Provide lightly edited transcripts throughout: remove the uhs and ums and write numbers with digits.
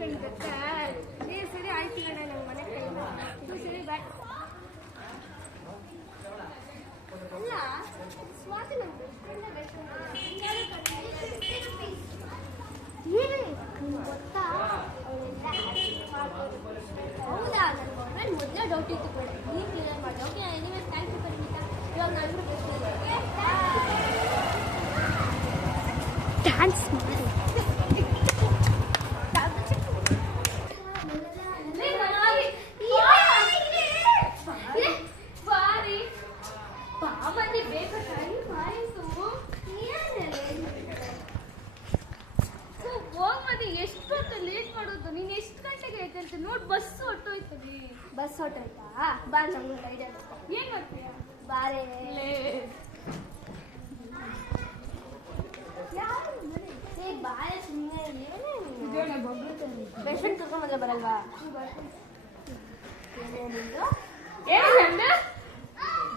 ಕಣ್ಕತ್ತೆ ಸರಿ ಆಯ್ತು ಕಣ ನಂಗೆ ಮನೆ ಕೈ ಸರಿ ಬಾಯ್. ಅಲ್ಲ ಸ್ವಾತಿ ನಂಗೆ ಗೊತ್ತಾ ಹೌದಾ? ನನಗೆ ಮೊದಲೇ ಡೌಟ್ ಇತ್ತು ಕೂಡ ನೀನು ಕ್ಲಿಯರ್ ಮಾಡಿ. Okay anyways thank you Parinita. ಇವಾಗ ನಾನು ಡ್ಯಾನ್ಸ್ ಮಾಡಿ ನೋಡ್ ಬಸ್ ಹೊಟ್ಟೋಯ್ತದೆ. ಬಸ್ ಹೊಟ್ಟೋಯ್ತಾ? ಬಾ ನಮ್ಗೆ ಐಡಿಯಾ. ಏನ್ ಮಾಡ್ತೀಯ? ಬಾರೇ ಬಾರೆ ಸುಮ್ಮನೆ ಪೇಷಂಟ್ ಕರ್ಕೊಂಡ್ ಬಂದ್ರೆ ಬರಲ್ವಾ?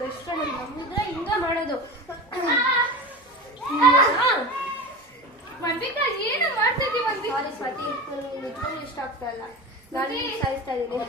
ಬೆಸ್ಟ್ ಫ್ರೆಂಡ್ ನಮ್ಮಿದ್ರೆ ಹಿಂಗ ಮಾಡೋದು. ಮಂದಿಕಾ ಏನು ಮಾಡ್ತಾ ಇದೀವಿ? ಸಾರಿ ಸ್ವಾತಿ, ಇಷ್ಟ ಆಗ್ತಾ ಇಲ್ಲ. ನಾನು ಸಾಯಿಸ್ತಾ ಇದ್ದೀನಿ.